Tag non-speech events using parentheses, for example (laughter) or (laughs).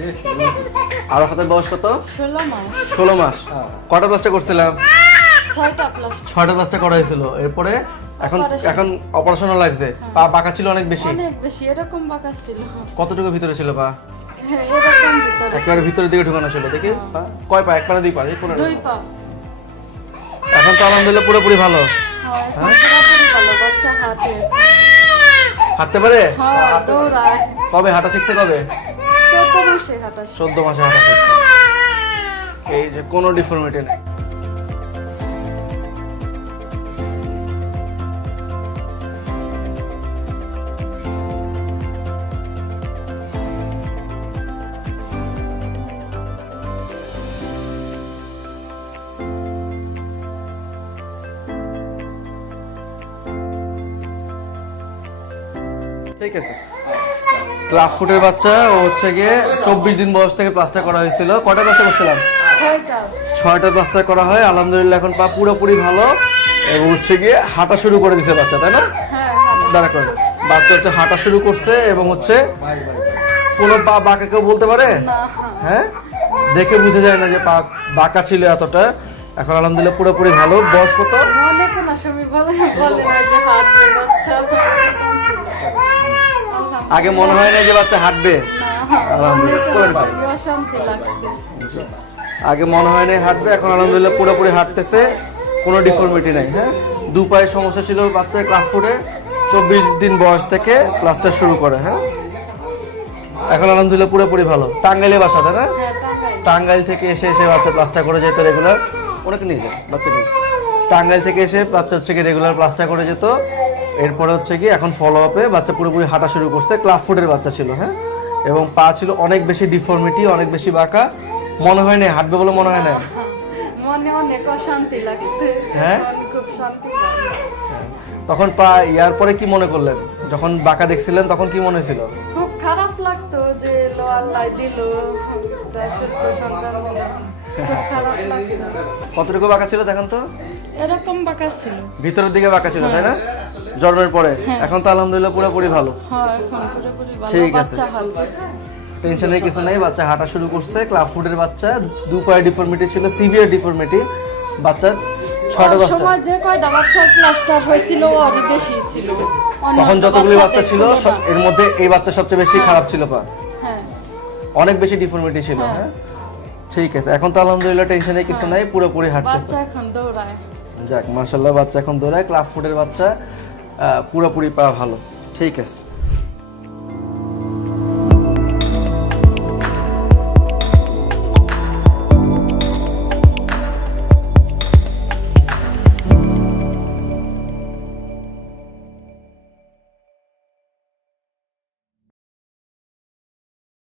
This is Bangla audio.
(laughs) আর হাতের বয়স কত? ষোলো মাস। ষোলো মাস। কটা প্লাস্টার করছিলাম? ছয়টা প্লাস ছয়টা প্লাস্টার করা হয়েছিল এরপরে এখন এখন অপারেশনও লাগছে। পা বাঁকা ছিল অনেক বেশি? অনেক বেশি এরকম বাঁকা ছিল। কতটুকু ভিতরে ছিল পা? হ্যাঁ একেবারে ভিতরের দিকে ঢুকানো ছিল দেখি। পা কয় পা? এক পা দুই পা? দুই পা। এখন তো আলহামদুলিল্লাহ পুরোপুরি ভালো। হাঁটতে পারে? হ্যাঁ কবে হাঁটা শিখছে কবে? চোদ্দ মাসে হাঁটা শিখছে এই যে কোনো ডিফর্মিটি নেই। ঠিক আছে। ক্লাব ফুটের বাচ্চা ও হচ্ছে গিয়ে চব্বিশ দিন বয়স থেকে প্লাস্টার করা হয়েছিল। কটা প্লাস্টার করছিলাম? ছয়টা। প্লাস্টার করা হয় আলহামদুলিল্লাহ এখন পা পুরোপুরি ভালো। এবং হচ্ছে গিয়ে হাঁটা শুরু করে দিছে বাচ্চা তাই না? হ্যাঁ দাঁড়া করে। বাচ্চা হচ্ছে হাঁটা শুরু করছে এবং হচ্ছে কোনো পা বাঁকা কেউ বলতে পারে? হ্যাঁ? দেখে বুঝে যায় না যে পা বাঁকা ছিল এতটা। এখন আলহামদুলিল্লাহ পুরোপুরি ভালো। বয়স কত? বলে বলে না যে ছিল। আগে মনে হয় না যে বাচ্চা হাঁটবে। অনেক আগে মনে হয় না হাঁটবে এখন আলহামদুলিল্লাহ পুরোপুরি হাঁটতেছে কোনো ডিফর্মিটি নাই হ্যাঁ? দু পায়ের সমস্যা ছিল বাচ্চার ক্লাস ফুডে চব্বিশ দিন বয়স থেকে ক্লাসটা শুরু করে হ্যাঁ? এখন আলহামদুলিল্লাহ পুরোপুরি ভালো। টাঙ্গাইলে বাসা তাই না? হ্যাঁ টাঙ্গাইল। থেকে এসে এসে বাচ্চা ক্লাসটা করে যেত রেগুলার ওনাকে নিয়ে যায় বাচ্চা নিয়ে টাঙ্গাইল থেকে এসে বাচ্চা হচ্ছে কি রেগুলার ক্লাসটা করে যেত। এরপরে হচ্ছে কি এখন ফলো আপে বাচ্চা পুরোপুরি হাঁটা শুরু করছে ক্লাস ফুডের বাচ্চা ছিল হ্যাঁ? এবং পা ছিল অনেক বেশি ডিফর্মিটি অনেক বেশি বাঁকা। মনে হয় না হাঁটবে বলে মনে হয় না মনে অনেক অশান্তি লাগছে। হ্যাঁ? খুব শান্তি তখন পা ইয়ার পরে কি মনে করলেন? যখন বাঁকা দেখছিলেন তখন কি মনে হয়েছিল খুব খারাপ লাগতো যে লো আল্লাহ দিল সুস্থ সন্তান কতটুকু বাঁকা ছিল দেখেন তো? এরকম বাঁকা ছিল। ভিতরের দিকে বাঁকা ছিল তাই না? জন্মের পরে। এখন তো আলহামদুলিল্লাহ পুরোপুরি ভালো। হ্যাঁ এখন পুরোপুরি ভালো। ঠিক আছে। বাচ্চা টেনশনের কিছু নাই বাচ্চা হাঁটা শুরু করছে। ক্লাব ফুডের বাচ্চা দু পায়ে ডিফর্মিটি ছিল সিভিয়ার ডিফর্মিটি বাচ্চার ছয়টা ওর বাচ্চা সময় যে কয়টা বাচ্চার প্লাস্টার হয়েছিল ওরই বেশি ছিল। তখন যতগুলি বাচ্চা ছিল সব- এর মধ্যে এই বাচ্চা সবচেয়ে বেশি খারাপ ছিল পা। হ্যাঁ। অনেক বেশি ডিফর্মিটি ছিল হ্যাঁ। ঠিক আছে এখন তো আলহামদুলিল্লাহ টেনশনের কিছু নাই পুরোপুরি হাঁটতেছে। বাচ্চা এখন দৌড়ায়। যাক মার্শাল্লাহ বাচ্চা এখন দৌড়ায় ক্লাব ফুটের বাচ্চা পুরোপুরি পা ভালো। ঠিক আছে।